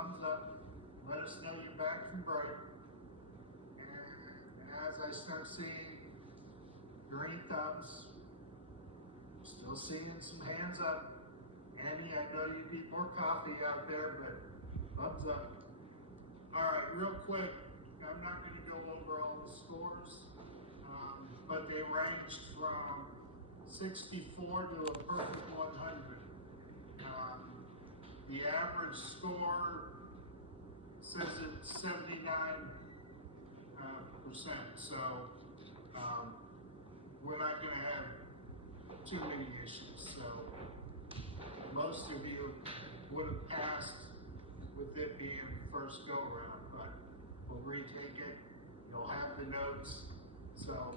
thumbs up. Let us know you're back from break. And as I start seeing green thumbs, still seeing some hands up. Annie, I know you need more coffee out there, but thumbs up. All right, real quick, I'm not going to go over all the scores, but they ranged from 64 to a perfect 100. The average score says it's 79%, so we're not going to have too many issues. So most of you would have passed with it being first go around, but we'll retake it. You'll have the notes. So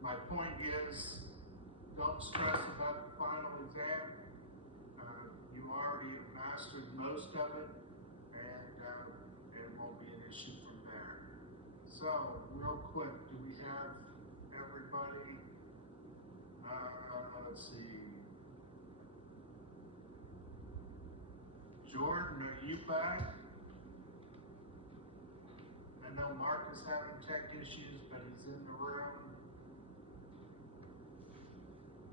my point is, don't stress about the final exam. You already have mastered most of it, and it won't be an issue from there. So real quick, do we have everybody? Let's see. Jordan, are you back? I know Mark is having tech issues, but he's in the room.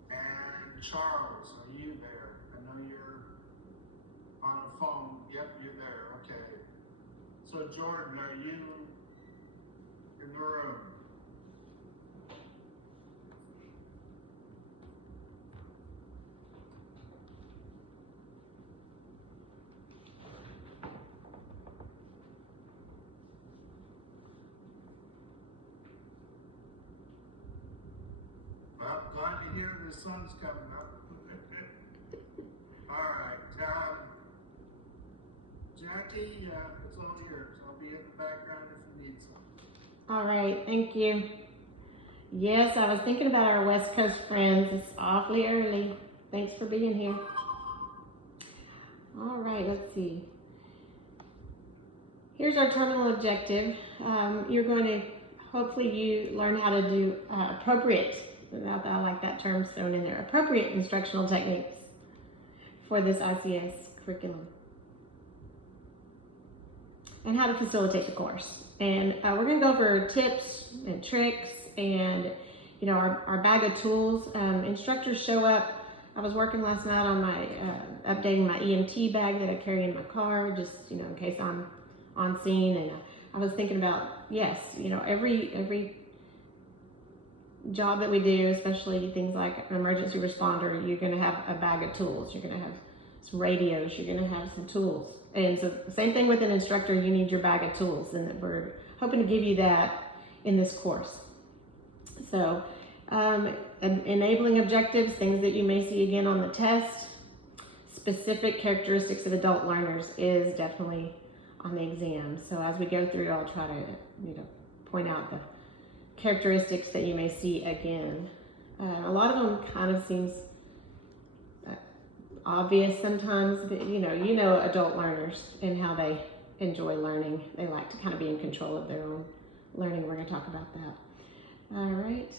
And Charles, are you there? I know you're on a phone. Yep, you're there. Okay. So Jordan, are you in the room? Well, glad to hear the sun's coming up. All right, Jackie, it's all yours. I'll be in the background if you need something. All right, thank you. Yes, I was thinking about our West Coast friends. It's awfully early. Thanks for being here. All right, let's see. Here's our terminal objective. You're going to, hopefully you learn how to do appropriate, I like that term thrown in there, appropriate instructional techniques for this ICS curriculum, and how to facilitate the course. And we're going to go over tips and tricks and, you know, our bag of tools. Instructors show up. I was working last night on my updating my EMT bag that I carry in my car, just, you know, in case I'm on scene. And I was thinking about, yes, you know, every job that we do, especially things like an emergency responder, you're going to have a bag of tools. You're going to have some radios. You're going to have some tools. And so same thing with an instructor, you need your bag of tools, and we're hoping to give you that in this course. So enabling objectives, things that you may see again on the test, specific characteristics of adult learners is definitely on the exam. So as we go through, I'll try to, you know, point out the characteristics that you may see again. A lot of them kind of seems obvious sometimes, but you know adult learners and how they enjoy learning. They like to kind of be in control of their own learning. We're going to talk about that. All right.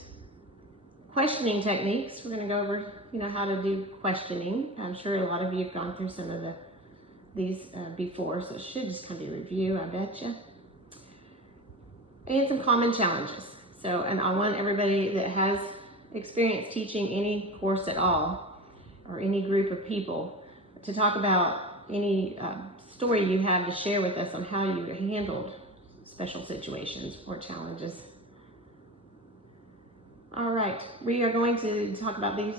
Questioning techniques. We're going to go over, you know, how to do questioning. I'm sure a lot of you have gone through some of these before, so it should just kind of be a review, I bet you. And some common challenges. So, and I want everybody that has experience teaching any course at all, or any group of people, to talk about any story you have to share with us on how you handled special situations or challenges. All right, we are going to talk about these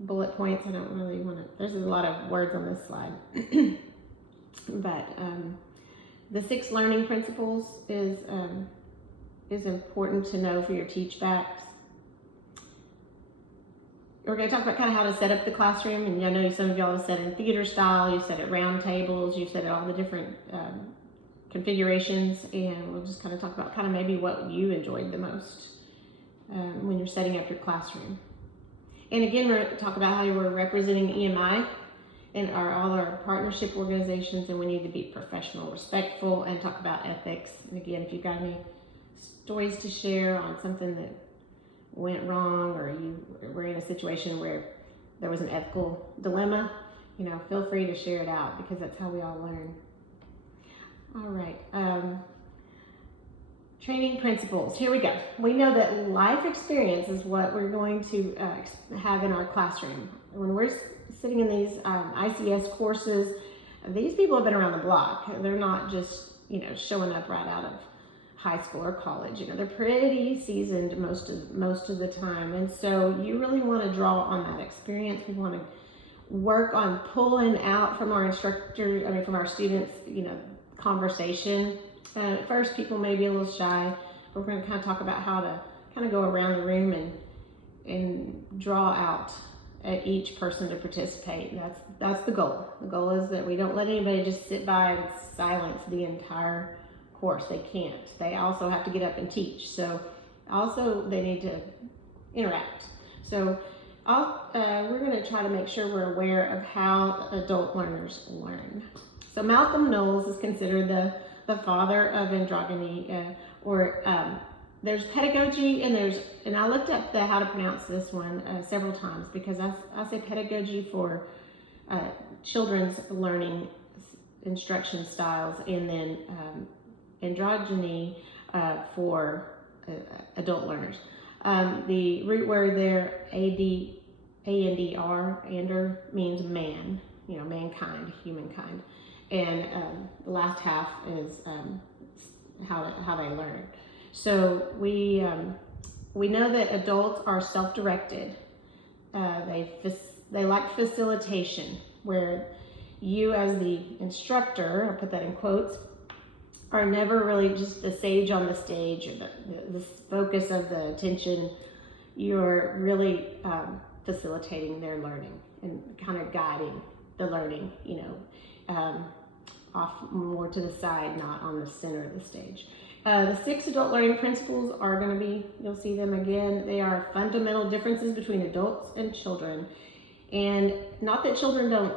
bullet points. I don't really want to, there's a lot of words on this slide. But the 6 learning principles is important to know for your teach backs. We're going to talk about kind of how to set up the classroom, and I know some of y'all have said in theater style, you've said at round tables, you've said at all the different configurations, and we'll just kind of talk about kind of maybe what you enjoyed the most when you're setting up your classroom. And again, we're going to talk about how you were representing EMI and all our partnership organizations, and we need to be professional, respectful, and talk about ethics. And again, if you've got any stories to share on something that went wrong, or you were in a situation where there was an ethical dilemma, you know, feel free to share it out, because that's how we all learn. All right. Training principles. Here we go. We know that life experience is what we're going to have in our classroom. When we're sitting in these ICS courses, these people have been around the block. They're not just, showing up right out of high school or college. They're pretty seasoned most of the time. And so you really want to draw on that experience. We want to work on pulling out from our from our students, conversation. At first, people may be a little shy. We're going to kind of talk about how to kind of go around the room and draw out at each person to participate. That's the goal. The goal is that we don't let anybody just sit by in silence the entire course. They can't. They also have to get up and teach. So also they need to interact. So we're going to try to make sure we're aware of how adult learners learn. So Malcolm Knowles is considered the father of androgyny, there's pedagogy and I looked up how to pronounce this one several times, because I say pedagogy for children's learning instruction styles, and then androgyny for adult learners. The root word there, A-N-D-R, ander, means man, mankind, humankind. And the last half is how they learn. So we know that adults are self-directed. They like facilitation, where you as the instructor, I'll put that in quotes, are never really just the sage on the stage or the focus of the attention. You're really facilitating their learning and kind of guiding the learning, off more to the side, not on the center of the stage. The 6 adult learning principles are going to be, you'll see them again, they are fundamental differences between adults and children. And not that children don't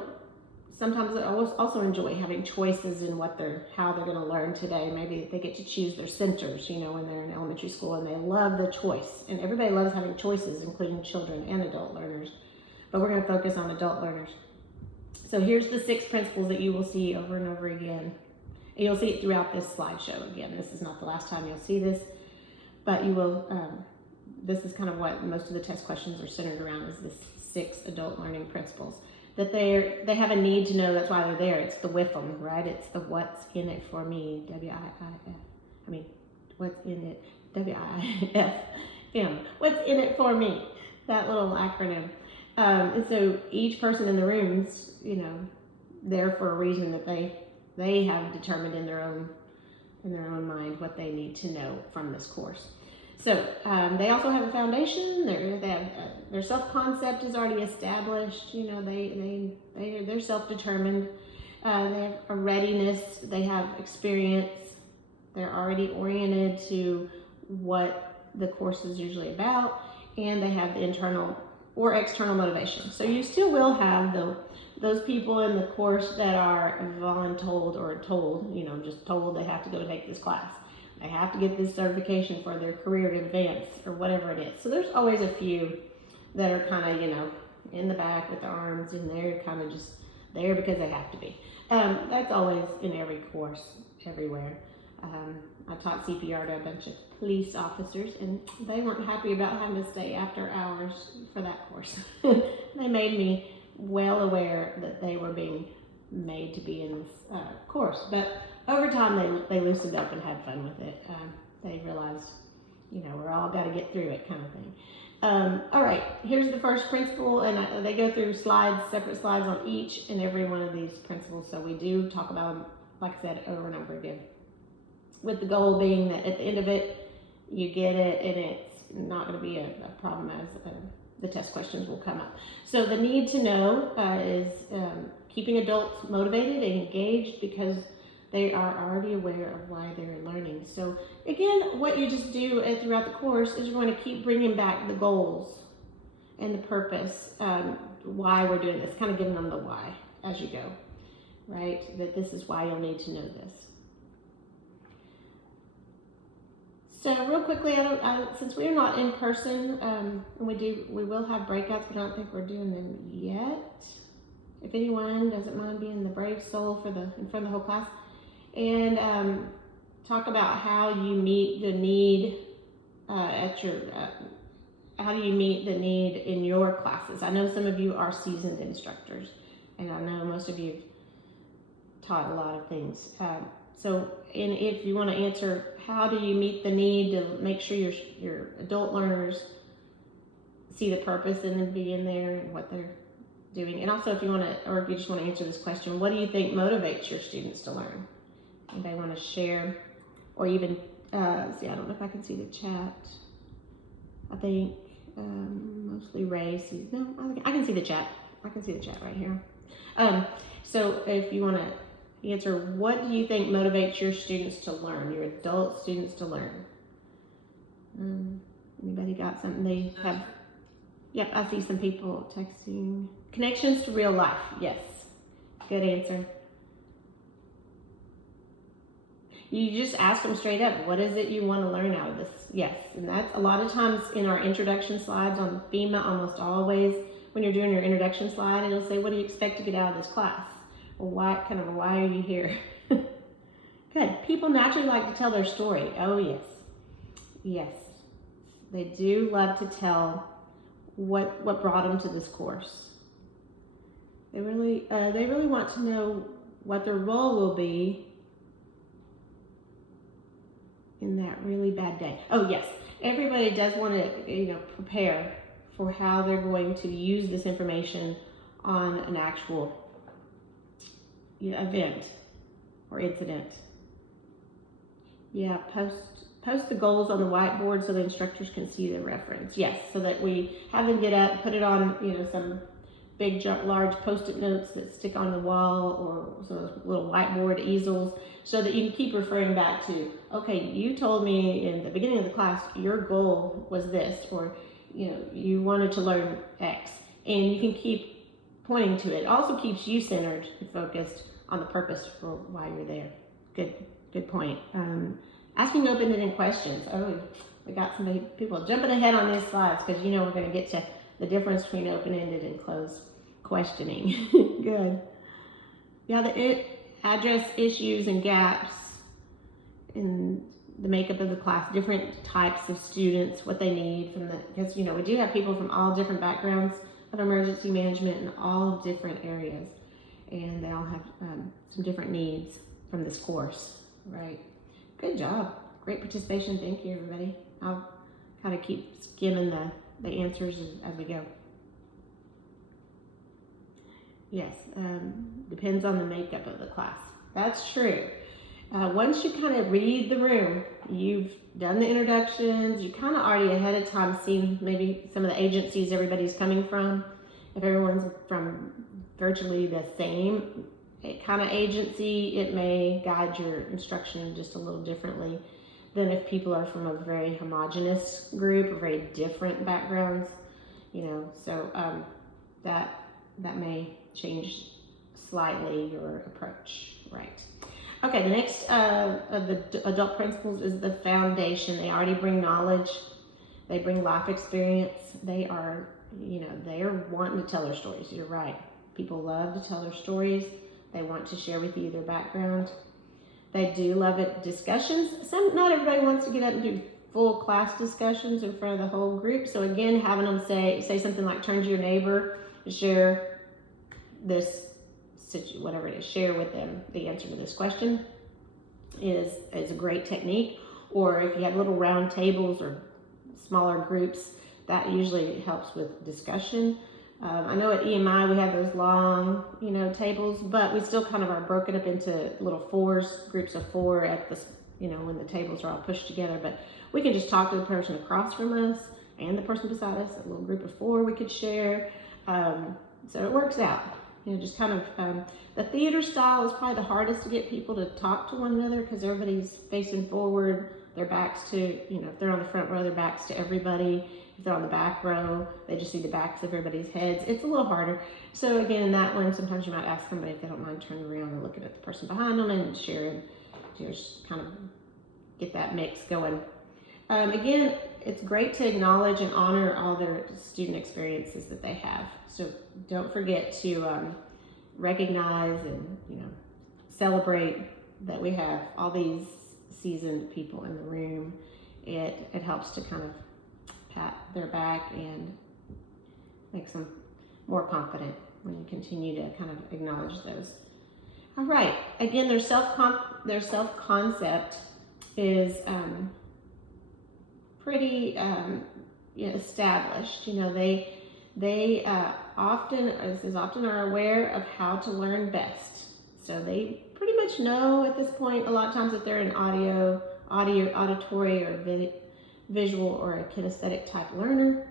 sometimes also enjoy having choices in how they're going to learn today. Maybe they get to choose their centers, when they're in elementary school, and they love the choice. And everybody loves having choices, including children and adult learners. But we're going to focus on adult learners. So here's the 6 principles that you will see over and over again. And you'll see it throughout this slideshow again. This is not the last time you'll see this, but you will, this is kind of what most of the test questions are centered around, is this 6 adult learning principles. That they have a need to know, that's why they're there. It's the WIFM, right? It's the what's in it for me, W-I-I-F. I mean, what's in it, W-I-F-M. What's in it for me? That little acronym. And so each person in the room's, there for a reason that they have determined in their own mind what they need to know from this course. So they also have a foundation. Their self-concept is already established. They're self-determined. They have a readiness. They have experience. They're already oriented to what the course is usually about, and they have the internal or external motivation. So you still will have those people in the course that are voluntold or told, just told they have to go take this class. They have to get this certification for their career to advance or whatever it is. So there's always a few that are kind of, in the back with their arms, and they're kind of just there because they have to be. That's always in every course, everywhere. I taught CPR to a bunch of police officers, and they weren't happy about having to stay after hours for that course. They made me well aware that they were being made to be in this course. But over time, they loosened up and had fun with it. They realized, we're all got to get through it, kind of thing. All right, here's the first principle, and they go through separate slides on each and every one of these principles. So we do talk about them, like I said, over and over again, with the goal being that at the end of it, you get it, and it's not going to be a problem as the test questions will come up. So the need to know is keeping adults motivated and engaged, because they are already aware of why they're learning. So again, what you just do throughout the course is you're going to keep bringing back the goals and the purpose, why we're doing this, kind of giving them the why as you go, right? That this is why you'll need to know this. So real quickly, since we're not in person, and we will have breakouts, but I don't think we're doing them yet. If anyone doesn't mind being the brave soul in front of the whole class and talk about how you meet the need at your, how do you meet the need in your classes? I know some of you are seasoned instructors, and I know most of you have taught a lot of things. So, and if you want to answer, how do you meet the need to make sure your adult learners see the purpose in them being there and what they're doing? And also, if you want to, or if you just want to answer this question, what do you think motivates your students to learn? Anybody want to share, or even see? I don't know if I can see the chat. I think mostly Ray sees. No, I can see the chat. I can see the chat right here. So if you want to answer, what do you think motivates your students to learn, your adult students to learn? Anybody got something they have? Yep, I see some people texting. Connections to real life. Yes, good answer. You just ask them straight up, what is it you want to learn out of this? Yes, and that's a lot of times in our introduction slides on FEMA, almost always, when you're doing your introduction slide, it'll say, what do you expect to get out of this class? Or why are you here? Good. People naturally like to tell their story. Oh, yes. Yes. They do love to tell what brought them to this course. They really want to know what their role will be in that really bad day. Oh, yes. Everybody does want to, prepare for how they're going to use this information on an actual event or incident. Yeah, post the goals on the whiteboard so the instructors can see the reference. Yes, so that we have them get up, put it on, some big, large Post-it notes that stick on the wall, or some of those little whiteboard easels, so that you can keep referring back to, okay, you told me in the beginning of the class your goal was this, or you wanted to learn X, and you can keep pointing to it. It also keeps you centered and focused on the purpose for why you're there. Good point. Asking open-ended questions. Oh, we got people jumping ahead on these slides, because we're going to get to the difference between open-ended and closed questioning. Good. Yeah, address issues and gaps in the makeup of the class, different types of students, what they need from because we do have people from all different backgrounds of emergency management in all different areas, and they all have some different needs from this course, right? Good job. Great participation. Thank you, everybody. I'll kind of keep skimming the answers as we go. Yes, depends on the makeup of the class. That's true. Once you kind of read the room, you've done the introductions, you kind of already ahead of time seen maybe some of the agencies everybody's coming from. If everyone's from virtually the same kind of agency, it may guide your instruction just a little differently than if people are from a very homogenous group or very different backgrounds, so that may change slightly your approach, right? Okay, the next of the adult principles is the foundation. They already bring knowledge, they bring life experience, they are wanting to tell their stories. You're right. People love to tell their stories. They want to share with you their background. They do love it. Discussions. Not everybody wants to get up and do full class discussions in front of the whole group. So again, having them say something like, turn to your neighbor and share this, whatever it is, share with them the answer to this question is a great technique. Or if you have little round tables or smaller groups, that usually helps with discussion. I know at EMI we have those long, tables, but we still kind of are broken up into little groups of 4 at the, when the tables are all pushed together. But we can just talk to the person across from us and the person beside us, a little group of 4 we could share. So it works out. Just kind of, the theater style is probably the hardest to get people to talk to one another, because everybody's facing forward, their backs to, if they're on the front row, their backs to everybody. If they're on the back row, they just see the backs of everybody's heads. It's a little harder. So again, in that one, sometimes you might ask somebody if they don't mind turning around and looking at the person behind them and sharing, just kind of get that mix going. Again, it's great to acknowledge and honor all their student experiences that they have. So don't forget to recognize and celebrate that we have all these seasoned people in the room, it helps to kind of pat their back and makes them more confident when you continue to kind of acknowledge those. All right, again, their self-concept is pretty established. They often are aware of how to learn best. So they pretty much know at this point, a lot of times, if they're an auditory or visual or a kinesthetic type learner.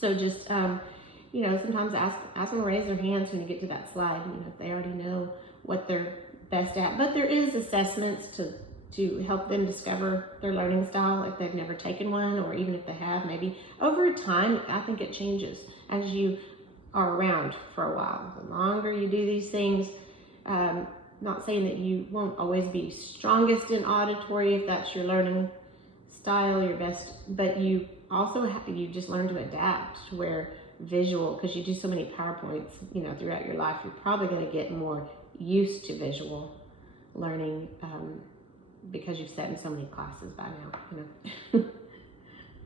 So just, sometimes ask them to raise their hands when you get to that slide, if they already know what they're best at. But there is assessments to help them discover their learning style if they've never taken one, or even if they have, maybe over time. I think it changes as you are around for a while. The longer you do these things, not saying that you won't always be strongest in auditory if that's your learning style, your best, but you also you just learn to adapt to where visual, because you do so many PowerPoints, throughout your life, you're probably going to get more used to visual learning because you've sat in so many classes by now,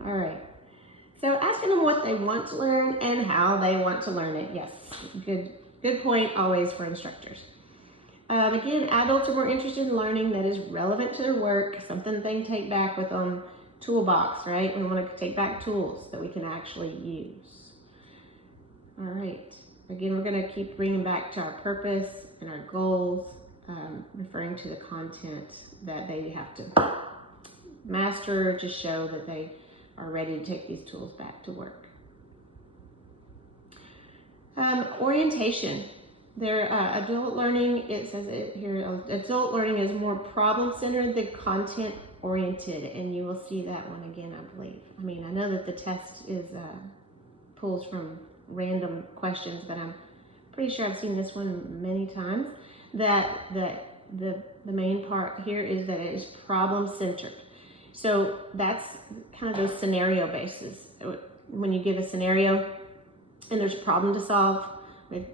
All right. So asking them what they want to learn and how they want to learn it. Yes, good point always for instructors. Again, adults are more interested in learning that is relevant to their work, something they can take back with them. Toolbox, right? We want to take back tools that we can actually use. All right. Again, we're going to keep bringing back to our purpose and our goals, referring to the content that they have to master to show that they are ready to take these tools back to work. Orientation. Their adult learning, it says it here, adult learning is more problem-centered than content-oriented, and you will see that one again, I believe. I know that the test is pulls from random questions, but I'm pretty sure I've seen this one many times, that the main part here is that it is problem-centered. So that's kind of those scenario bases. When you give a scenario and there's a problem to solve, and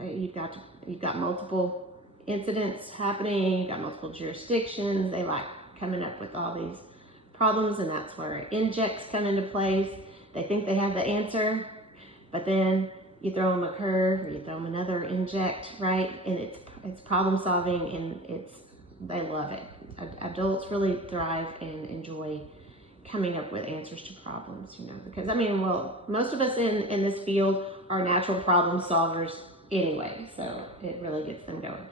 you've got multiple incidents happening, you've got multiple jurisdictions, they like coming up with all these problems, and that's where injects come into place. They think they have the answer, but then you throw them a curve or you throw them another inject, right? And it's problem solving, and they love it. Adults really thrive and enjoy coming up with answers to problems, because most of us in this field are natural problem solvers anyway, so it really gets them going.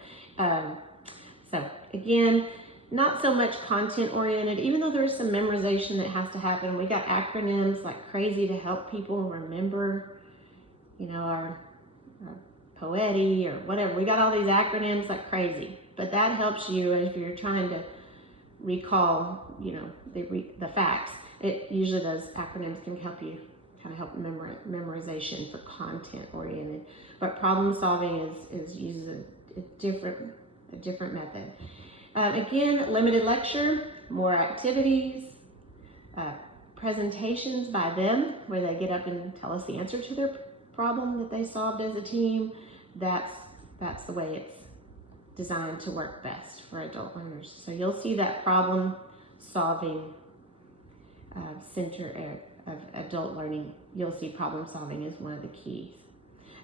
So again, not so much content oriented, even though there's some memorization that has to happen. We got acronyms like crazy to help people remember, our POETI or whatever. We got all these acronyms like crazy, but that helps you if you're trying to recall, the facts. Usually those acronyms can help you kind of help memorization for content oriented, but problem solving uses a different method. Again, limited lecture, more activities, presentations by them where they get up and tell us the answer to their problem that they solved as a team. That's the way it's designed to work best for adult learners. So you'll see that problem solving center of adult learning. You'll see problem solving as one of the keys.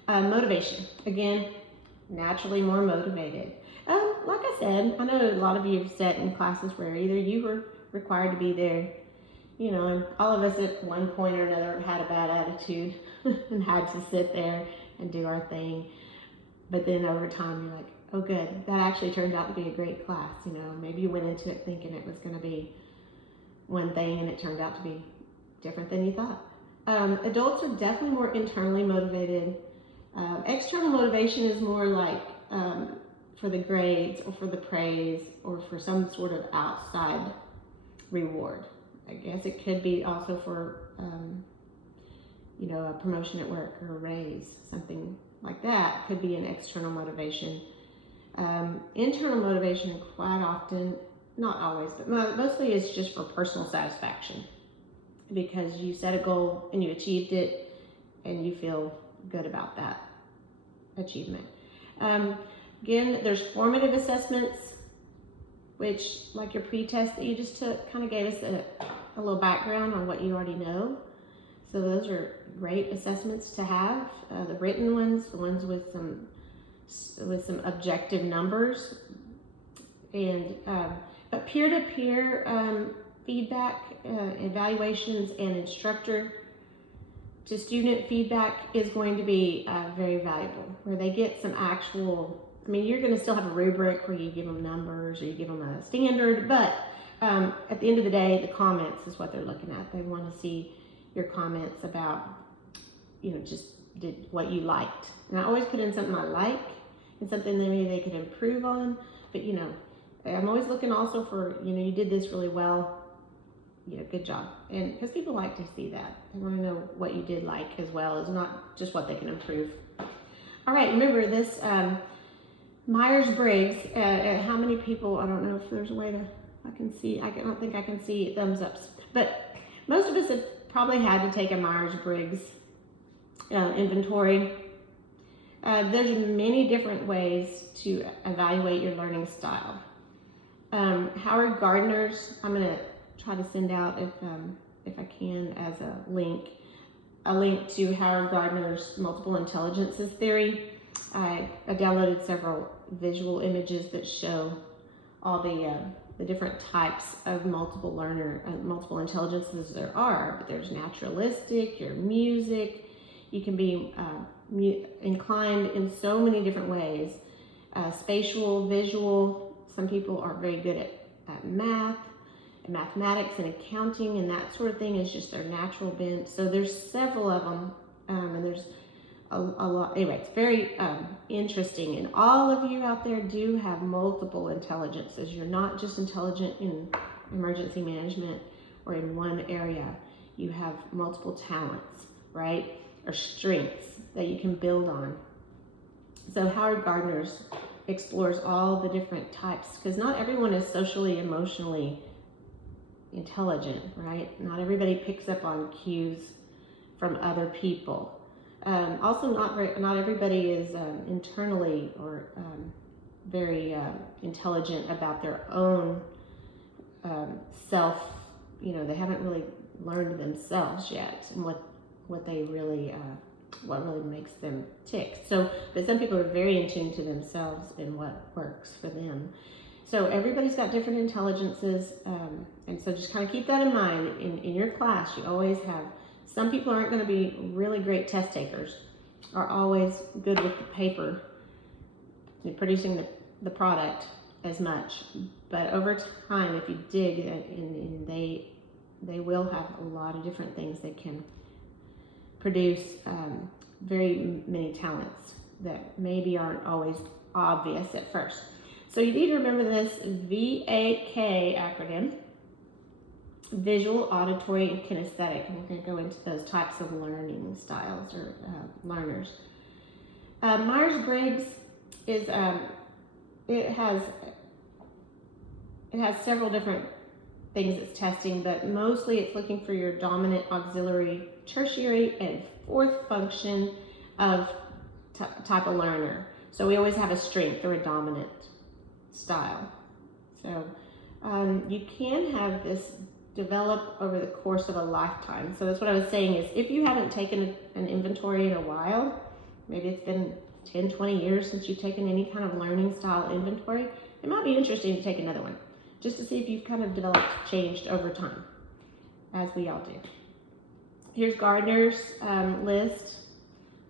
Motivation, again, naturally more motivated. Like I said, I know a lot of you have sat in classes where either you were required to be there, and all of us at one point or another had a bad attitude and had to sit there and do our thing. But then over time, you're like, oh good, that actually turned out to be a great class. Maybe you went into it thinking it was going to be one thing and it turned out to be different than you thought. Adults are definitely more internally motivated. External motivation is more like for the grades or for the praise or for some sort of outside reward. I guess it could be also for, a promotion at work or a raise, something like that could be an external motivation. Internal motivation quite often, not always, but mostly is just for personal satisfaction because you set a goal and you achieved it and you feel good about that achievement. Again, there's formative assessments which, like your pre-test that you just took, kind of gave us a little background on what you already know. So those are great assessments to have. The written ones, the ones with some objective numbers, and but peer-to-peer feedback, evaluations, and instructor to student feedback is going to be very valuable, where they get some actual, I mean, you're going to still have a rubric where you give them numbers or you give them a standard, but at the end of the day, the comments is what they're looking at. They want to see your comments about, you know, just what you liked. And I always put in something I like and something that maybe they could improve on, but you know, I'm always looking also for, you know, you did this really well, you know, good job. And because people like to see that. They want to know what you did like as well as not just what they can improve. All right, remember this Myers-Briggs, how many people, I don't know if there's a way to, I can see, I don't think I can see thumbs ups, but most of us have probably had to take a Myers-Briggs inventory. There's many different ways to evaluate your learning style. Howard Gardner's, I'm going to try to send out, if I can, as a link to Howard Gardner's multiple intelligences theory. I downloaded several visual images that show all the different types of multiple intelligences there are. But there's naturalistic, your music, you can be inclined in so many different ways. Spatial, visual, some people are very good at math, and mathematics and accounting, and that sort of thing is just their natural bent. So there's several of them, and there's a lot. Anyway, it's very interesting, and all of you out there do have multiple intelligences. You're not just intelligent in emergency management or in one area. You have multiple talents, right, or strengths that you can build on. So Howard Gardner's explores all the different types, because not everyone is socially, emotionally intelligent, right? Not everybody picks up on cues from other people. Also, not everybody is internally or very intelligent about their own self. You know, they haven't really learned themselves yet, and what they really what really makes them tick. So, but some people are very in tune to themselves and what works for them. So everybody's got different intelligences, and so just kind of keep that in mind. In your class, you always have, some people aren't going to be really great test takers, are always good with the paper, producing the product as much. But over time, if you dig, and they will have a lot of different things they can produce, very many talents that maybe aren't always obvious at first. So you need to remember this VAK acronym: visual, auditory, and kinesthetic. And we're going to go into those types of learning styles or learners. Myers-Briggs is it has several different things it's testing, but mostly it's looking for your dominant, auxiliary, tertiary, and fourth function of type of learner. So we always have a strength or a dominant style. So you can have this develop over the course of a lifetime. So that's what I was saying is, if you haven't taken an inventory in a while, maybe it's been 10, 20 years since you've taken any kind of learning style inventory, it might be interesting to take another one, just to see if you've kind of developed, changed over time, as we all do. Here's Gardner's list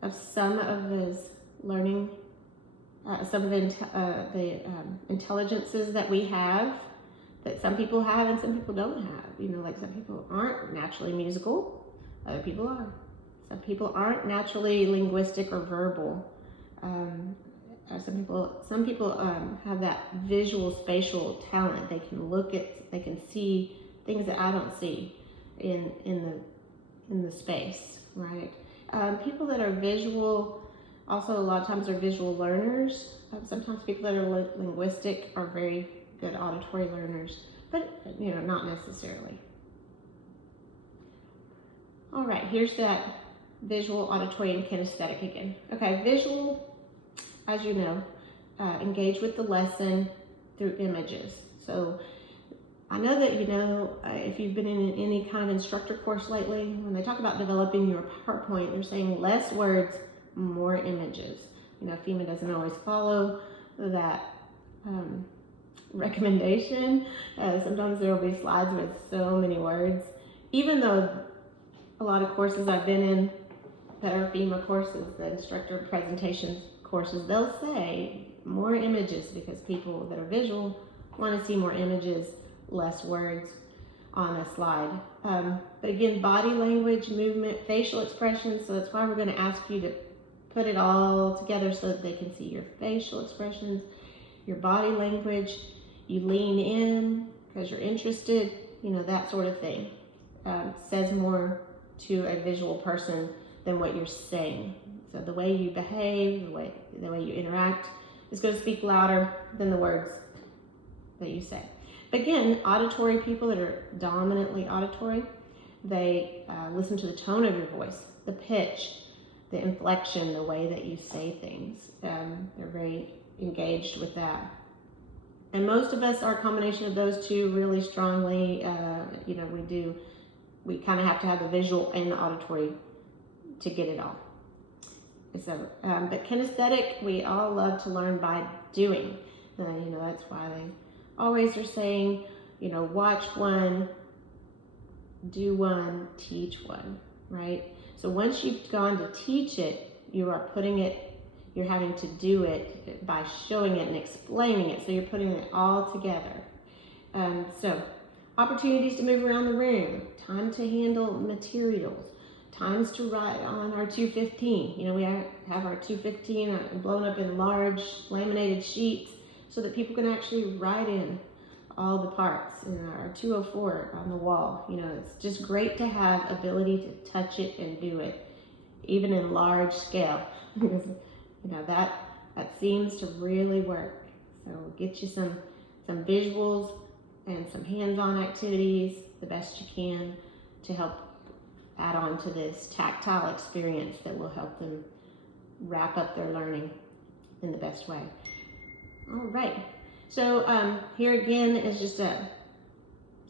of some of his learning, some of the intelligences that we have, that some people have and some people don't have. You know, like some people aren't naturally musical, other people are. Some people aren't naturally linguistic or verbal. Some people have that visual, spatial talent. They can see things that I don't see in the space, right? People that are visual, also a lot of times are visual learners. Sometimes people that are linguistic are very good auditory learners, but you know, not necessarily. All right, here's that visual, auditory, and kinesthetic again. Okay, visual, as you know, engage with the lesson through images. So I know that, if you've been in any kind of instructor course lately, when they talk about developing your PowerPoint, they're saying less words, more images. FEMA doesn't always follow that recommendation. Sometimes there will be slides with so many words, even though a lot of courses I've been in that are FEMA courses, the instructor presentations courses, they'll say more images because people that are visual want to see more images, less words on a slide. But again, body language, movement, facial expressions, so that's why we're going to ask you to put it all together so that they can see your facial expressions, your body language, you lean in because you're interested, that sort of thing. Says more to a visual person than what you're saying. So the way you behave, the way you interact is going to speak louder than the words that you say. But again, auditory people that are dominantly auditory, they listen to the tone of your voice, the pitch, the inflection, the way that you say things. They're very engaged with that. And most of us are a combination of those two really strongly. We kind of have to have the visual and the auditory to get it all. So, but kinesthetic, we all love to learn by doing. That's why they always are saying, watch one, do one, teach one, right? So once you've gone to teach it, you are you're having to do it by showing it and explaining it. So you're putting it all together. So opportunities to move around the room, time to handle materials, times to write on our 215. We have our 215 blown up in large laminated sheets so that people can actually write in all the parts, in our 204 on the wall. It's just great to have ability to touch it and do it, even in large scale, because that seems to really work. So get you some visuals and some hands-on activities the best you can to help add on to this tactile experience that will help them wrap up their learning in the best way. All right. So here again is just a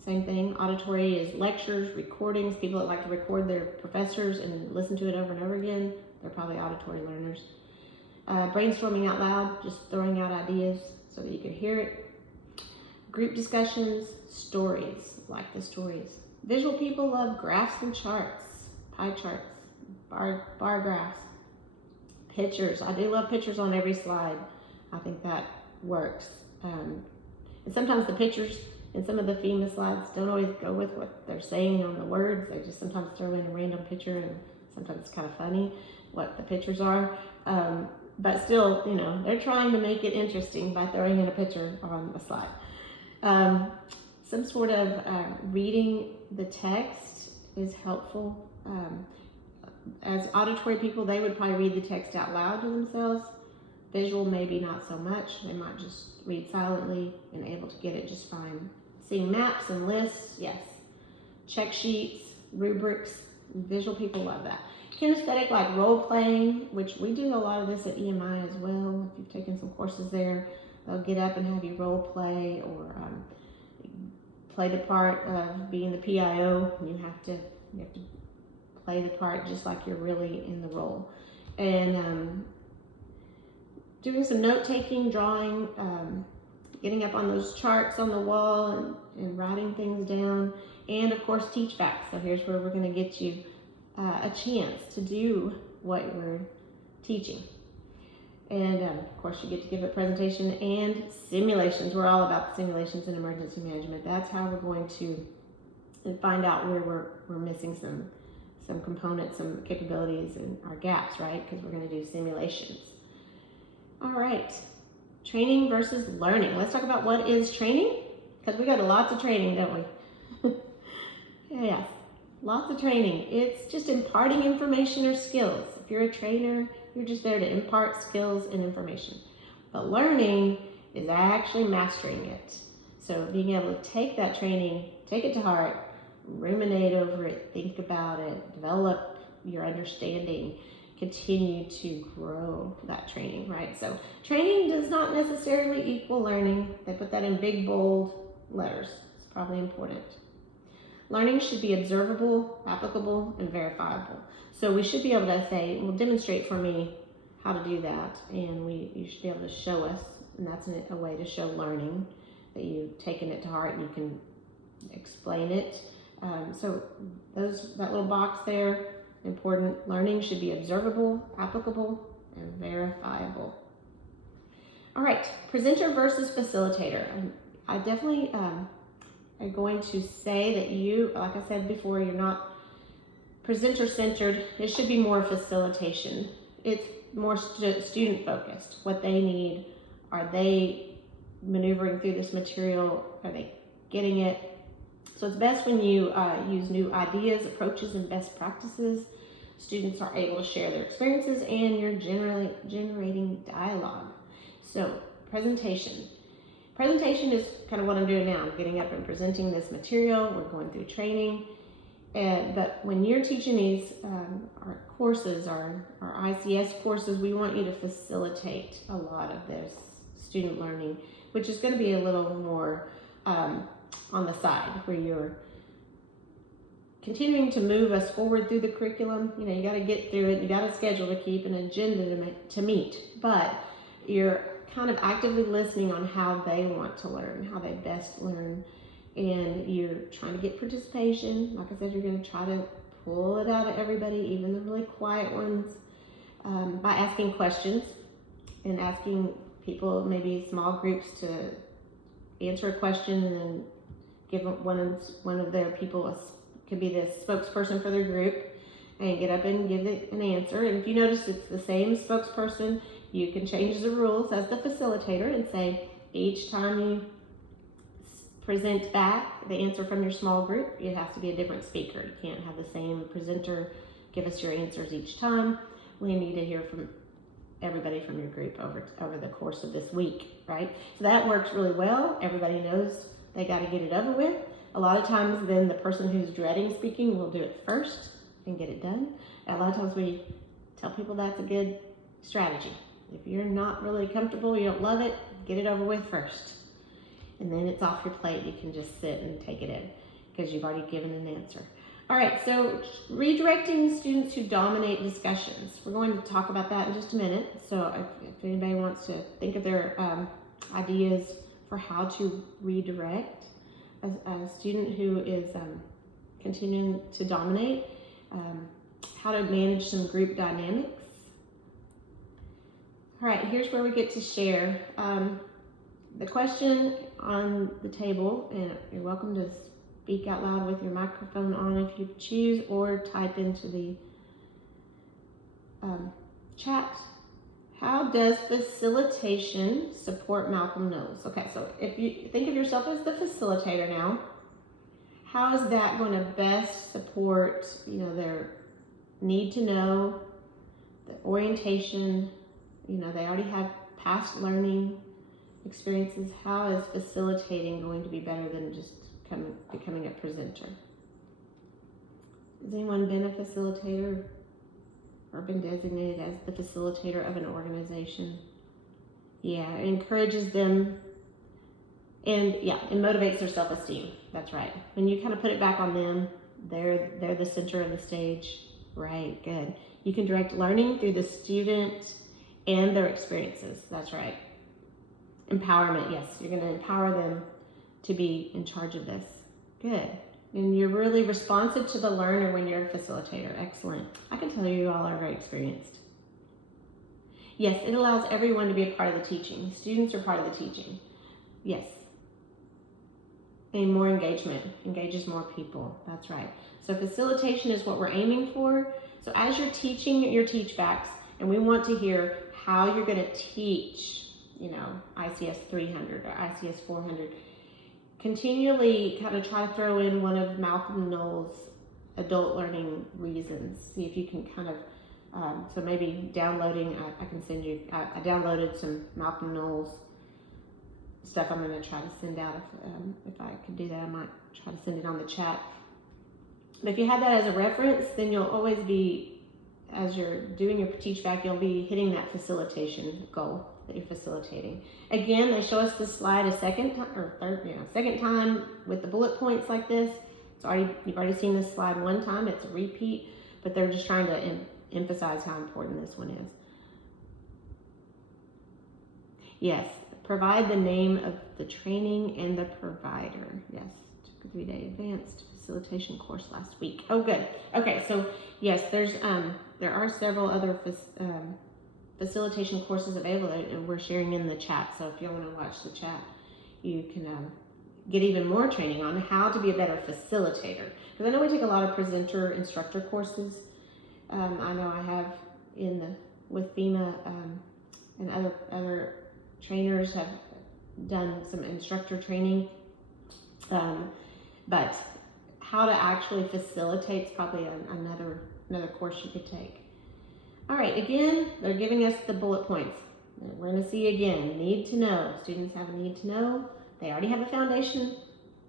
same thing. Auditory is lectures, recordings. People that like to record their professors and listen to it over and over again, they're probably auditory learners. Brainstorming out loud, just throwing out ideas so that you can hear it. Group discussions, stories, like the stories. Visual people love graphs and charts, pie charts, bar graphs, pictures. I do love pictures on every slide. I think that works. And sometimes the pictures in some of the FEMA slides don't always go with what they're saying on the words. They just sometimes throw in a random picture, and sometimes it's kind of funny what the pictures are. But still, they're trying to make it interesting by throwing in a picture on the slide. Some sort of reading the text is helpful. As auditory people, they would probably read the text out loud to themselves. Visual, maybe not so much. They might just read silently and able to get it just fine. Seeing maps and lists, yes. Check sheets, rubrics, visual people love that. Kinesthetic, like role playing, which we do a lot of this at EMI as well. If you've taken some courses there, they'll get up and have you role play or play the part of being the PIO. You have to play the part just like you're really in the role. And doing some note-taking, drawing, getting up on those charts on the wall and writing things down, and of course teach back. So here's where we're going to get you a chance to do what we're teaching. And of course you get to give a presentation and simulations. We're all about simulations and emergency management. That's how we're going to find out where we're missing some components, some capabilities, and our gaps, right? Because we're going to do simulations. All right, training versus learning. Let's talk about what is training, because we got lots of training, don't we? Yes, lots of training. It's just imparting information or skills. If you're a trainer, you're just there to impart skills and information. But learning is actually mastering it. So being able to take that training, take it to heart, ruminate over it, think about it, develop your understanding, continue to grow that training, right? So training does not necessarily equal learning. They put that in big, bold letters. It's probably important. Learning should be observable, applicable, and verifiable. So we should be able to say, well, demonstrate for me how to do that, and you should be able to show us, and that's a way to show learning, that you've taken it to heart and you can explain it. So that little box there, important. Learning should be observable, applicable, and verifiable. All right, presenter versus facilitator. I definitely am going to say that you, like I said before, you're not presenter-centered. It should be more facilitation. It's more student-focused. What they need, are they maneuvering through this material? Are they getting it? So it's best when you use new ideas, approaches, and best practices. Students are able to share their experiences, and you're generating dialogue. So presentation. Presentation is kind of what I'm doing now. I'm getting up and presenting this material. We're going through training. But when you're teaching these, our courses, our ICS courses, we want you to facilitate a lot of this student learning, which is going to be a little more on the side, where you're continuing to move us forward through the curriculum. You know, you got to get through it. You got a schedule to keep, an agenda to meet, but you're kind of actively listening on how they want to learn, how they best learn, and you're trying to get participation. Like I said, you're going to try to pull it out of everybody, even the really quiet ones, by asking questions and asking people, maybe small groups, to answer a question and then give one of their people, could be the spokesperson for their group, and get up and give it an answer. And if you notice it's the same spokesperson, you can change the rules as the facilitator and say, each time you present back the answer from your small group, it has to be a different speaker. You can't have the same presenter give us your answers each time. We need to hear from everybody from your group over the course of this week, right? So that works really well. Everybody knows they got to get it over with. A lot of times then the person who's dreading speaking will do it first and get it done. And a lot of times we tell people that's a good strategy. If you're not really comfortable, you don't love it, get it over with first. And then it's off your plate. You can just sit and take it in because you've already given an answer. All right, so redirecting students who dominate discussions. We're going to talk about that in just a minute. So if anybody wants to think of their ideas for how to redirect a student who is continuing to dominate, how to manage some group dynamics. All right, here's where we get to share. The question on the table, and you're welcome to speak out loud with your microphone on if you choose, or type into the chat. How does facilitation support Malcolm Knowles? Okay, so if you think of yourself as the facilitator now, how is that going to best support, their need to know, the orientation? They already have past learning experiences. How is facilitating going to be better than just becoming a presenter? Has anyone been a facilitator or been designated as the facilitator of an organization? Yeah, it encourages them, and it motivates their self-esteem. That's right. When you kind of put it back on them, they're the center of the stage. Right, good. You can direct learning through the student and their experiences. That's right. Empowerment, yes. You're going to empower them to be in charge of this. Good. And you're really responsive to the learner when you're a facilitator. Excellent. I can tell you all are very experienced. Yes, it allows everyone to be a part of the teaching. Students are part of the teaching. Yes. And more engagement. Engages more people. That's right. So facilitation is what we're aiming for. So as you're teaching your teachbacks, and we want to hear how you're going to teach, ICS 300 or ICS 400, continually kind of try to throw in one of Malcolm Knowles' adult learning reasons. See if you can kind of, so maybe downloading, I can send you, I downloaded some Malcolm Knowles stuff I'm going to try to send out. If I could do that, I might try to send it on the chat. But if you have that as a reference, then you'll always be, as you're doing your teach back, you'll be hitting that facilitation goal that you're facilitating. Again, they show us this slide a second time, or second time with the bullet points like this. You've already seen this slide one time. It's a repeat, but they're just trying to emphasize how important this one is. Yes, provide the name of the training and the provider. Yes, took a 3-day advanced facilitation course last week. Oh, good. Okay, so yes, there are several other facilitation courses available, and we're sharing in the chat. So if you want to watch the chat, you can get even more training on how to be a better facilitator. Because I know we take a lot of presenter instructor courses. I know I have with FEMA and other trainers have done some instructor training, but how to actually facilitate is probably another course you could take. All right, again, they're giving us the bullet points. We're going to see again, need to know. Students have a need to know. They already have a foundation.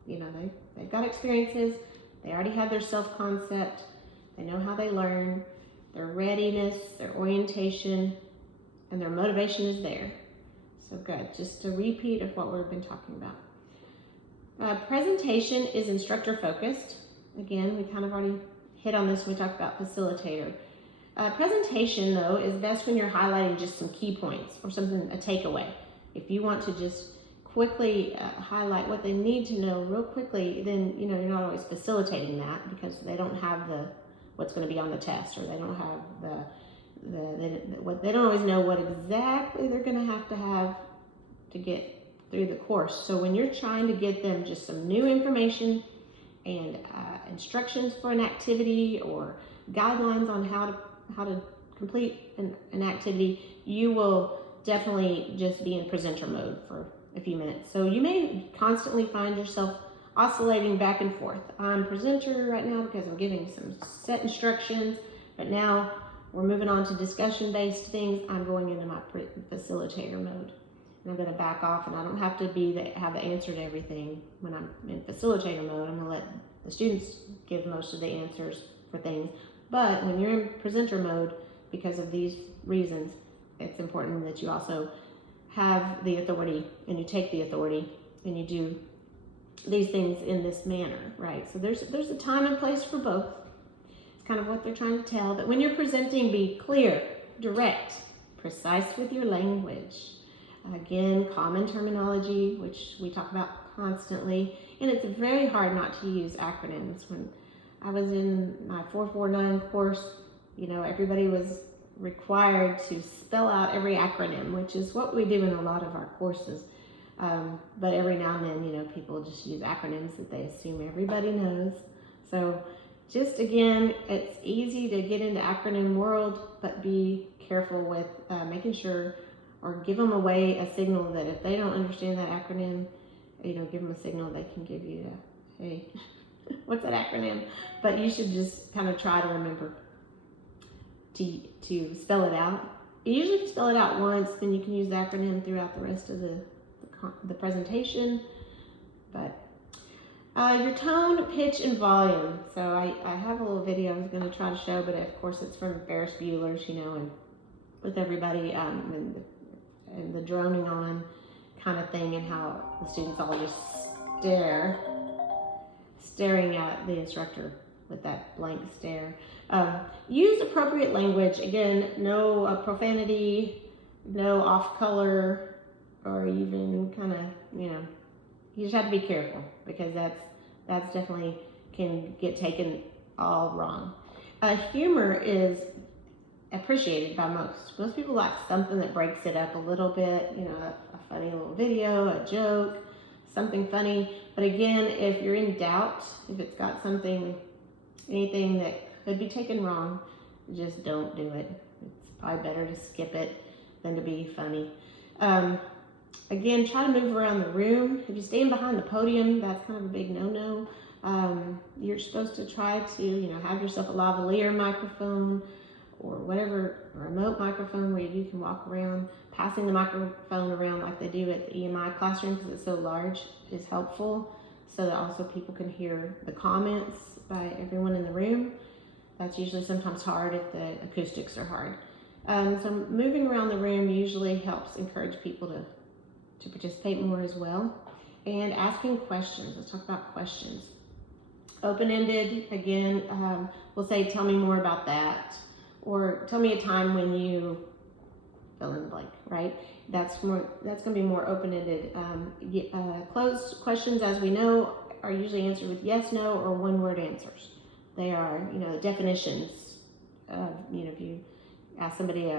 They've got experiences. They already have their self-concept. They know how they learn. Their readiness, their orientation, and their motivation is there. So good. Just a repeat of what we've been talking about. Presentation is instructor focused. Again, we kind of already hit on this when we talked about facilitator. Presentation, though, is best when you're highlighting just some key points or something, a takeaway. If you want to just quickly highlight what they need to know real quickly, then you're not always facilitating that because they don't have what's going to be on the test, or they don't have they don't always know what exactly they're going to have to get through the course. So when you're trying to get them just some new information and instructions for an activity or guidelines on how to complete an activity, you will definitely just be in presenter mode for a few minutes. So you may constantly find yourself oscillating back and forth. I'm presenter right now because I'm giving some set instructions, but now we're moving on to discussion-based things. I'm going into my facilitator mode. And I'm going to back off, and I don't have to have the answer to everything when I'm in facilitator mode. I'm going to let the students give most of the answers for things. But when you're in presenter mode, because of these reasons, it's important that you also have the authority, and you take the authority, and you do these things in this manner, right? So there's a time and place for both. It's kind of what they're trying to tell. But when you're presenting, be clear, direct, precise with your language. Again, common terminology, which we talk about constantly. And it's very hard not to use acronyms. When I was in my 449 course, everybody was required to spell out every acronym, which is what we do in a lot of our courses. But every now and then, people just use acronyms that they assume everybody knows. So just again, it's easy to get into acronym world, but be careful with making sure, or give them a signal that if they don't understand that acronym, give them a signal they can give you hey, what's that acronym? But you should just kind of try to remember to spell it out. Usually if you spell it out once, then you can use the acronym throughout the rest of the presentation. But your tone, pitch, and volume. So I have a little video I was going to try to show, but of course it's from Ferris Bueller's, and with everybody and the droning on kind of thing, and how the students all just staring at the instructor with that blank stare. Use appropriate language. Again, no profanity, no off color, or even kind of, you just have to be careful, because that's definitely can get taken all wrong. Humor is appreciated by most. Most people like something that breaks it up a little bit, a funny little video, a joke, something funny. But again, if you're in doubt, if it's got anything that could be taken wrong, just don't do it. It's probably better to skip it than to be funny. Again, try to move around the room. If you stand behind the podium, that's kind of a big no-no. You're supposed to try to, have yourself a lavalier microphone or whatever, a remote microphone where you can walk around. Passing the microphone around like they do at the EMI classroom, because it's so large, is helpful, so that also people can hear the comments by everyone in the room. That's usually sometimes hard if the acoustics are hard. So moving around the room usually helps encourage people to participate more as well. And asking questions. Let's talk about questions. Open-ended, again, we'll say, tell me more about that. Or tell me a time when you fill in the blank, right? That's going to be more open-ended. Closed questions, as we know, are usually answered with yes, no, or one-word answers. They are, definitions. If you ask somebody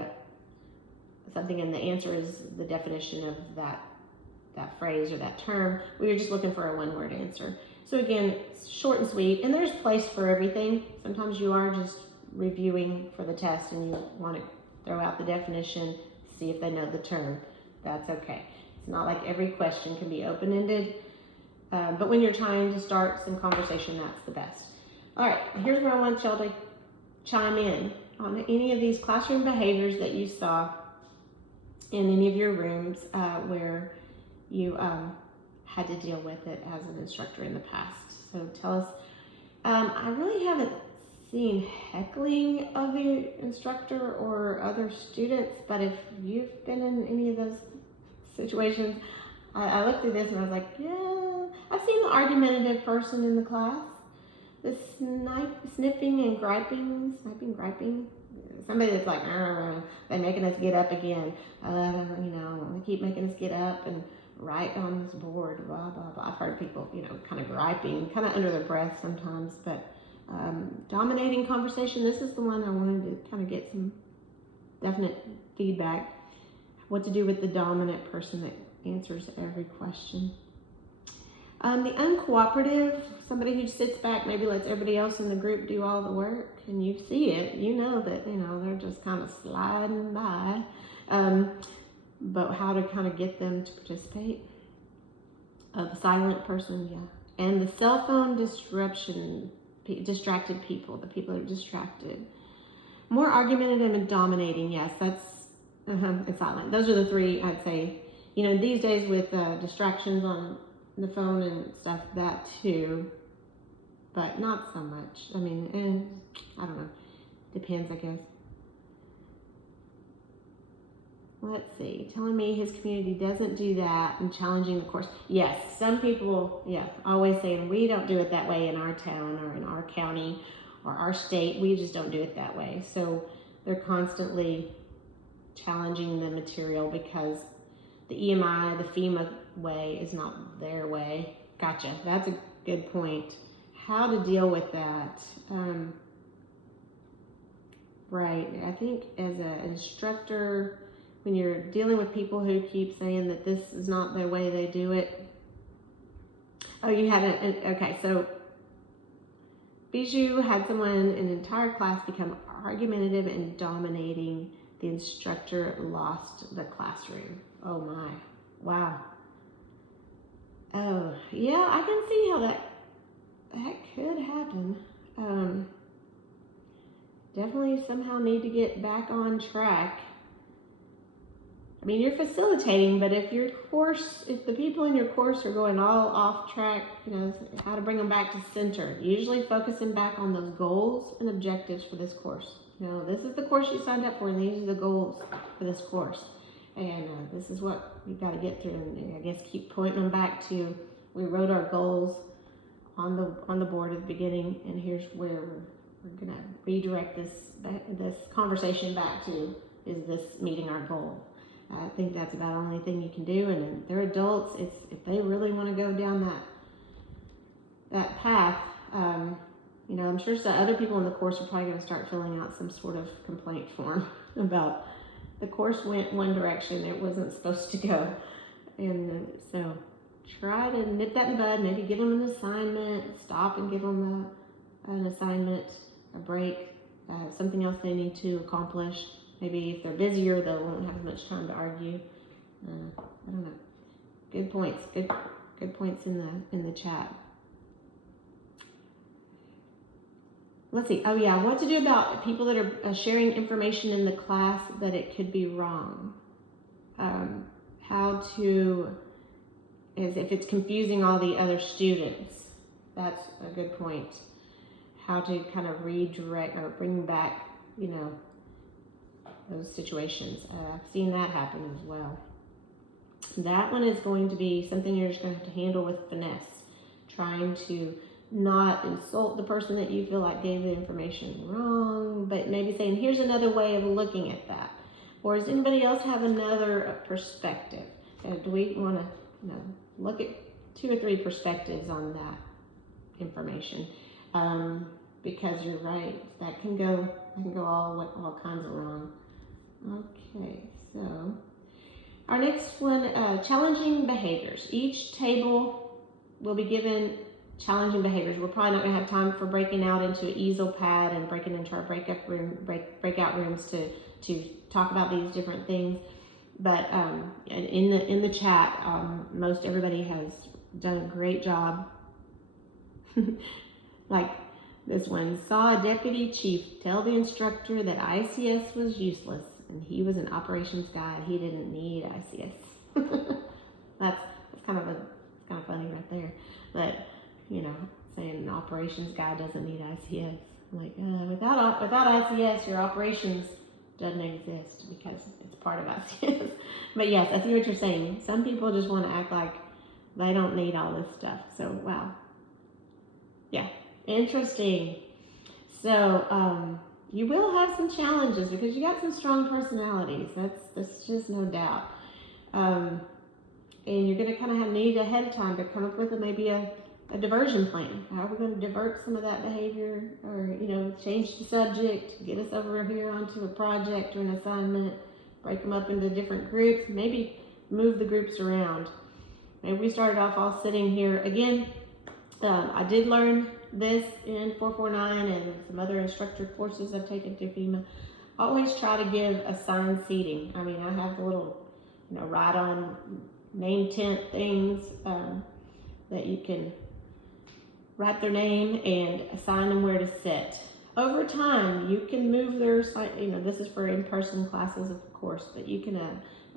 something and the answer is the definition of that phrase or that term, we're just looking for a one-word answer. So again, it's short and sweet, and there's place for everything. Sometimes you are just reviewing for the test and you want to throw out the definition, see if they know the term. That's okay. It's not like every question can be open-ended, but when you're trying to start some conversation, that's the best. All right, here's where I want y'all to chime in on any of these classroom behaviors that you saw in any of your rooms where you had to deal with it as an instructor in the past. So tell us. I really haven't seen heckling of the instructor or other students, but if you've been in any of those situations, I looked through this and I was like, yeah, I've seen the argumentative person in the class, the snipping and griping, somebody that's like, they're making us get up again, they keep making us get up and write on this board, blah, blah, blah. I've heard people, kind of griping, kind of under their breath sometimes, but dominating conversation, this is the one I wanted to kind of get some definite feedback. What to do with the dominant person that answers every question. The uncooperative, somebody who sits back, maybe lets everybody else in the group do all the work, and you see it, that, they're just kind of sliding by. But how to kind of get them to participate. The silent person, yeah. And the cell phone distracted people, the people that are distracted. More argumentative and dominating, yes, that's, and silent. Those are the three, I'd say. These days with distractions on the phone and stuff, that too, but not so much. I mean, I don't know, depends, I guess. Let's see, telling me his community doesn't do that and challenging the course. Yes, some people, always saying we don't do it that way in our town or in our county or our state. We just don't do it that way. So they're constantly challenging the material because the EMI, the FEMA way is not their way. Gotcha, that's a good point. How to deal with that. Right, I think as an instructor, when you're dealing with people who keep saying that this is not their way they do it. Oh, you had okay, so Bijou had an entire class become argumentative and dominating. The instructor lost the classroom. Oh my, wow. Oh, yeah, I can see how that could happen. Definitely somehow need to get back on track. I mean, you're facilitating, but if the people in your course are going all off track, how to bring them back to center. Usually focusing back on those goals and objectives for this course. This is the course you signed up for, and these are the goals for this course. And this is what you've got to get through. And I guess keep pointing them back to, we wrote our goals on the board at the beginning, and here's where we're going to redirect this conversation back to, is this meeting our goal? I think that's about the only thing you can do, and they're adults. If they really want to go down that path, I'm sure some other people in the course are probably going to start filling out some sort of complaint form about the course went one direction it wasn't supposed to go, and so try to nip that in the bud. Maybe give them an assignment, stop and give them an assignment, a break, something else they need to accomplish. Maybe if they're busier, they won't have as much time to argue. I don't know. Good points. Good points in the chat. Let's see. Oh yeah, what to do about people that are sharing information in the class that it could be wrong. How to, as if it's confusing all the other students. That's a good point. How to kind of redirect or bring back, those situations. I've seen that happen as well. That one is going to be something you're just going to have to handle with finesse, trying to not insult the person that you feel like gave the information wrong, but maybe saying, here's another way of looking at that. Or does anybody else have another perspective? Do we want to look at 2 or 3 perspectives on that information? Because you're right, that can go all kinds of wrong. Okay, so our next one, challenging behaviors. Each table will be given challenging behaviors. We're probably not going to have time for breaking out into an easel pad and breaking into our breakout rooms to talk about these different things. But in the chat, most everybody has done a great job. Like this one, saw a deputy chief tell the instructor that ICS was useless, and he was an operations guy. He didn't need ICS. that's kind of funny right there. But saying an operations guy doesn't need ICS. I'm like, without ICS, your operations doesn't exist because it's part of ICS. But yes, I see what you're saying. Some people just want to act like they don't need all this stuff. So wow, yeah, interesting. So you will have some challenges because you got some strong personalities. That's just no doubt. And you're going to kind of need ahead of time to come up with maybe a diversion plan. How are we going to divert some of that behavior, or change the subject, get us over here onto a project or an assignment, break them up into different groups, maybe move the groups around. Maybe we started off all sitting here again. I did learn this in 449 and some other instructor courses I've taken through FEMA. Always try to give assigned seating. I mean, I have the little write on name tent things that you can write their name and assign them where to sit. Over time, you can move their, this is for in-person classes, of course, but you can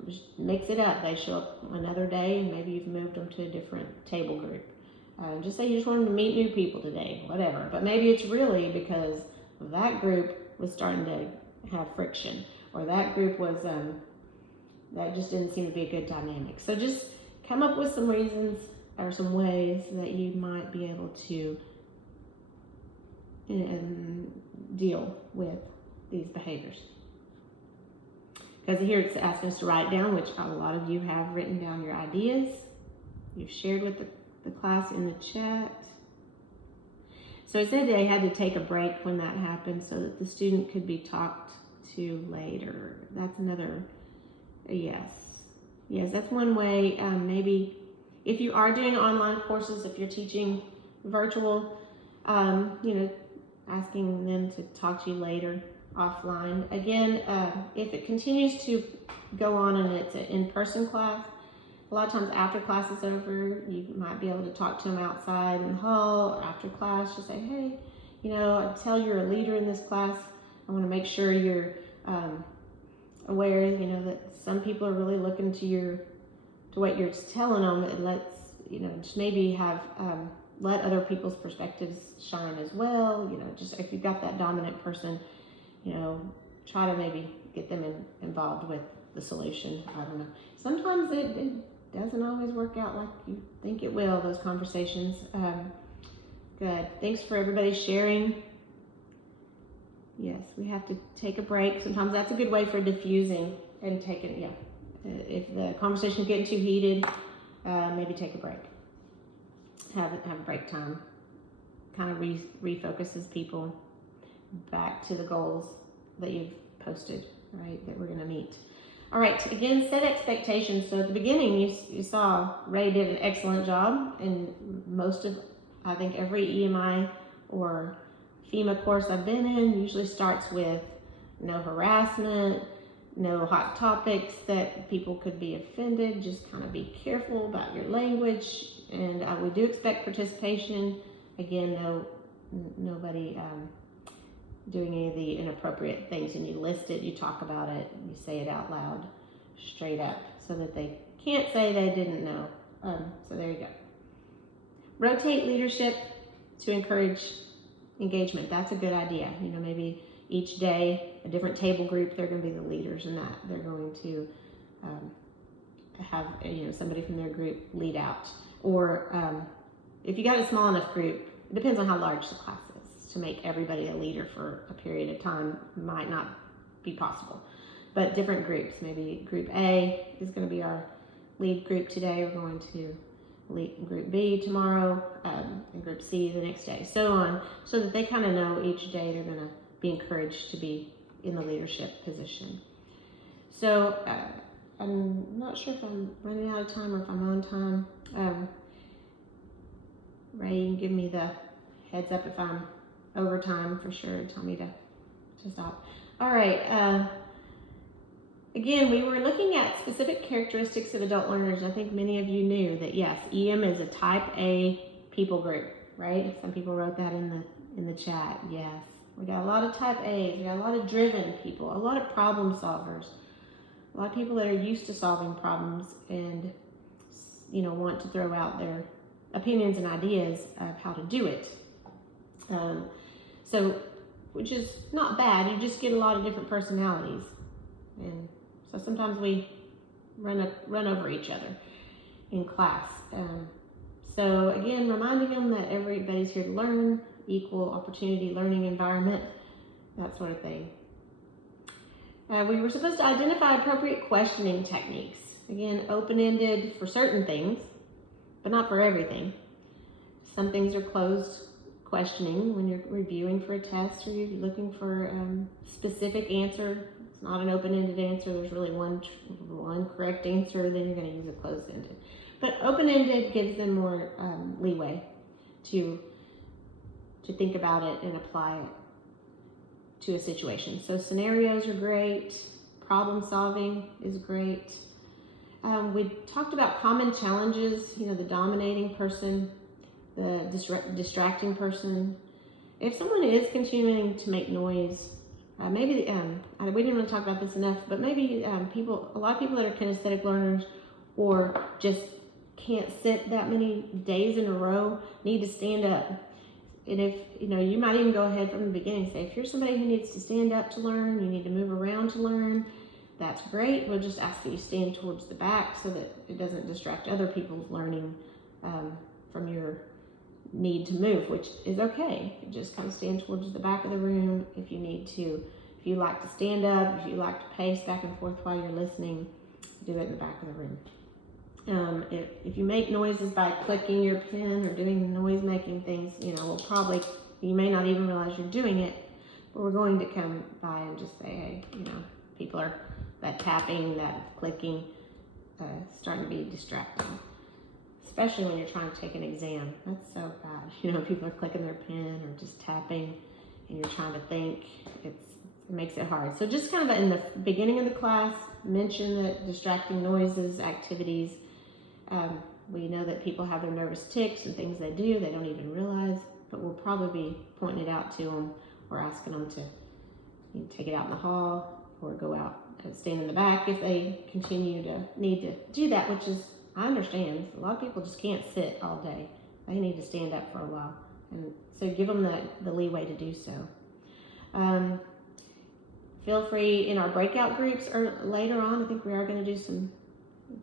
just mix it up. They show up another day and maybe you've moved them to a different table group. Just say you just wanted to meet new people today, whatever. But maybe it's really because that group was starting to have friction, or that group was, that just didn't seem to be a good dynamic. So just come up with some reasons or some ways that you might be able to deal with these behaviors. Because here it's asking us to write down, which a lot of you have written down your ideas. You've shared with the class in the chat. So it said they had to take a break when that happened so that the student could be talked to later. That's another yes. Yes, that's one way. Maybe if you are doing online courses, if you're teaching virtual, asking them to talk to you later offline. Again, if it continues to go on and it's an in-person class, a lot of times after class is over, you might be able to talk to them outside in the hall after class. Just say, hey, I tell you're a leader in this class. I want to make sure you're aware, that some people are really looking to what you're telling them. And let's, just maybe have let other people's perspectives shine as well. Just if you've got that dominant person, try to maybe get them involved with the solution. I don't know. Sometimes it doesn't always work out like you think it will, those conversations. Good. Thanks for everybody sharing. Yes, we have to take a break. Sometimes that's a good way for diffusing and taking, if the conversation is getting too heated, maybe take a break. Have a break time. Kind of refocuses people back to the goals that you've posted, right, that we're going to meet. All right, again, set expectations. So at the beginning, you saw Ray did an excellent job, and I think every EMI or FEMA course I've been in usually starts with no harassment, no hot topics that people could be offended. Just kind of be careful about your language, and we do expect participation. Again, nobody doing any of the inappropriate things, and you list it, you talk about it, you say it out loud, straight up, so that they can't say they didn't know. So there you go. Rotate leadership to encourage engagement. That's a good idea. Maybe each day, a different table group, they're going to be the leaders in that. They're going to have somebody from their group lead out. Or if you got a small enough group, it depends on how large the class is. To make everybody a leader for a period of time might not be possible. But different groups, maybe group A is going to be our lead group today. We're going to lead group B tomorrow, and group C the next day, so on, so that they kind of know each day they're going to be encouraged to be in the leadership position. So I'm not sure if I'm running out of time or if I'm on time. Ray, you can give me the heads up if I'm over time for sure. Tell me to stop. All right. Again, we were looking at specific characteristics of adult learners. I think many of you knew that, yes, EM is a type A people group, right? Some people wrote that in the chat. Yes, we got a lot of type A's. We got a lot of driven people, a lot of problem solvers, a lot of people that are used to solving problems and, want to throw out their opinions and ideas of how to do it. So, which is not bad. You just get a lot of different personalities. And so sometimes we run over each other in class. So again, reminding them that everybody's here to learn, equal opportunity learning environment, that sort of thing. We were supposed to identify appropriate questioning techniques. Again, open-ended for certain things, but not for everything. Some things are closed questioning when you're reviewing for a test or you're looking for specific answer. It's not an open-ended answer. There's really one correct answer, then you're going to use a closed-ended. But open-ended gives them more leeway to think about it and apply it to a situation. So scenarios are great. Problem solving is great. We talked about common challenges, the dominating person, the distracting person. If someone is continuing to make noise, maybe we didn't really talk about this enough, but maybe a lot of people that are kinesthetic learners or just can't sit that many days in a row need to stand up. And if you might even go ahead from the beginning and say, if you're somebody who needs to stand up to learn, you need to move around to learn, that's great. We'll just ask that you stand towards the back so that it doesn't distract other people's learning from your need to move, which is okay. You just kind of stand towards the back of the room if you need to. If you like to stand up, if you like to pace back and forth while you're listening, do it in the back of the room. If you make noises by clicking your pen or doing noise-making things, you may not even realize you're doing it, but we're going to come by and just say, hey, people are, that tapping, that clicking, starting to be distracting. Especially when you're trying to take an exam. That's so bad. People are clicking their pen or just tapping and you're trying to think. It makes it hard. So just kind of in the beginning of the class, mention that distracting noises, activities. We know that people have their nervous tics and things they do they don't even realize, but we'll probably be pointing it out to them or asking them to take it out in the hall or go out and stand in the back if they continue to need to do that, which is, I understand. A lot of people just can't sit all day. They need to stand up for a while. And so give them the leeway to do so. Feel free in our breakout groups or later on, I think we are going to do some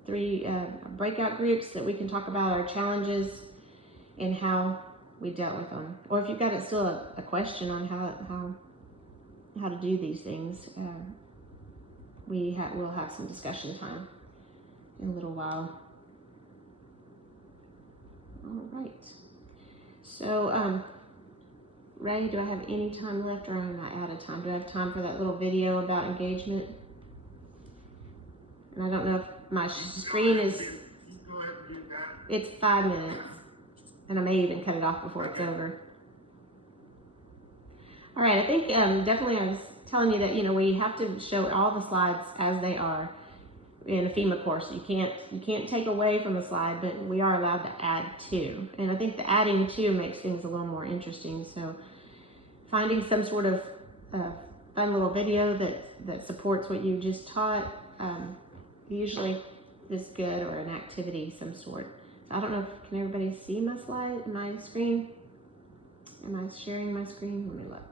3 breakout groups that we can talk about our challenges and how we dealt with them. Or if you've got still a question on how to do these things, we'll have some discussion time in a little while. All right. So, Ray, do I have any time left or am I out of time? Do I have time for that little video about engagement? And I don't know if my screen is... Go ahead and do that. It's 5 minutes. And I may even cut it off before it's over. All right, I think definitely I was telling you that, we have to show all the slides as they are in a FEMA course. You can't take away from a slide, but we are allowed to add to. And I think the adding to makes things a little more interesting. So finding some sort of fun little video that supports what you just taught usually is good, or an activity of some sort. So I don't know if, can everybody see my slide, my screen? Am I sharing my screen? Let me look.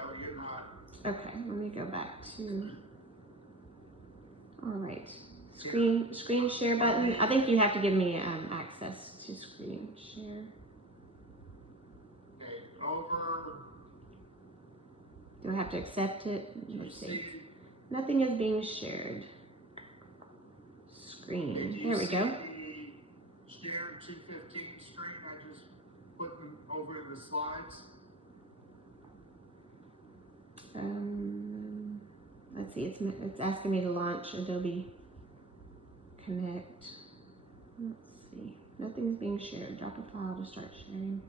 No, you're not. Okay, let me go back to, all right. Screen share button. I think you have to give me access to screen share. Okay, over. Do I have to accept it? You Let's see. see, Nothing is being shared. Screen. did you There we see go. the share 215 screen I just put over in the slides? Let's see. It's asking me to launch Adobe Connect. Let's see. Nothing is being shared. Drop a file to start sharing.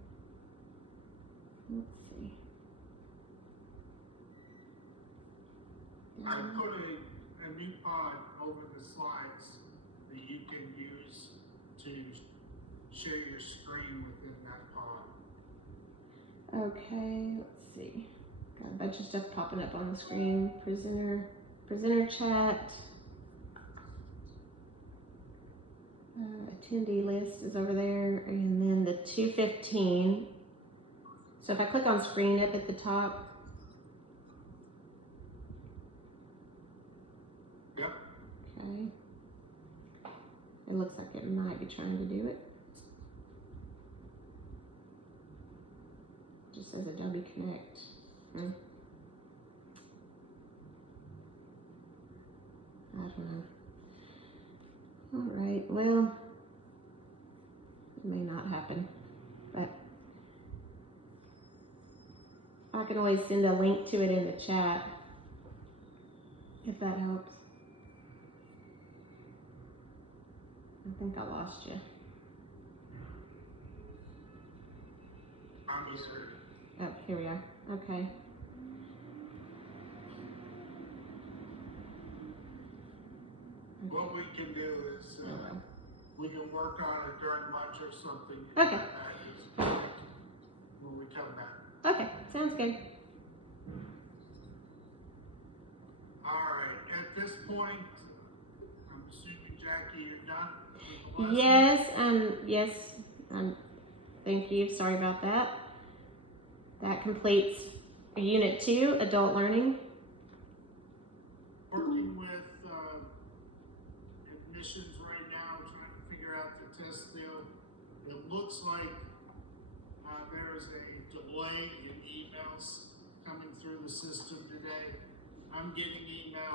Let's see. I put a new pod over the slides that you can use to share your screen within that pod. Okay, let's see. Got a bunch of stuff popping up on the screen. Presenter chat. Attendee list is over there, and then the 215. So if I click on screen up at the top. Yep. Okay. It looks like it might be trying to do it. Just says Adobe Connect. I don't know. All right, well, it may not happen, but I can always send a link to it in the chat if that helps. I think I lost you. I'm here. Oh, here we are. Okay. What we can do is we can work on it during lunch or something. Okay. When we come back. Okay, sounds good. All right. At this point, I'm assuming Jackie, you're done with the lesson? Yes, thank you. Sorry about that. That completes Unit 2, Adult Learning. Working with admissions right now, trying to figure out the test deal. It looks like there is a delay in emails coming through the system today. I'm getting emails